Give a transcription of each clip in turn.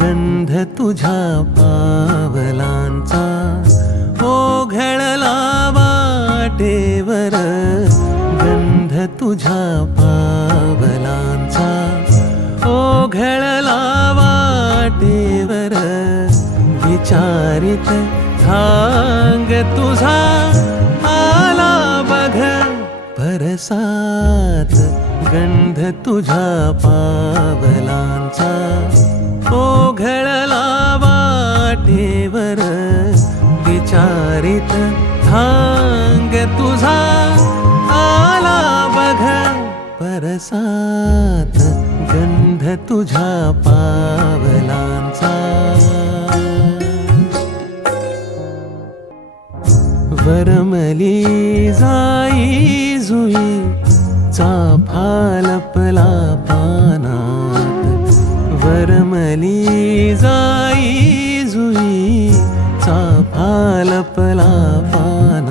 गंध तुझ्या पावलांचा ओघळला वाटेवर. गंध तुझ्या पावलांचा ओघळला वाटेवर. विचारित थांग तुझा आला बघ. परसात गंध तुझ्या पावलांचा. तुझा आला बघ. परसात गंध तुझा पावलांचा. वरमली जाई जुई चाफा लपला पानात. वरमली जाई जुई चाफा लपला पानात.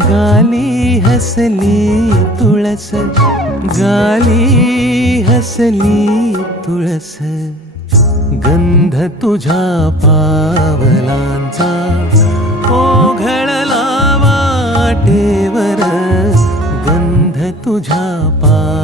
गाली हसली तुळस. गाली हसली तुळस. गंध तुझा पावलांचा ओघळला वाटेवर. गंध तुझा पा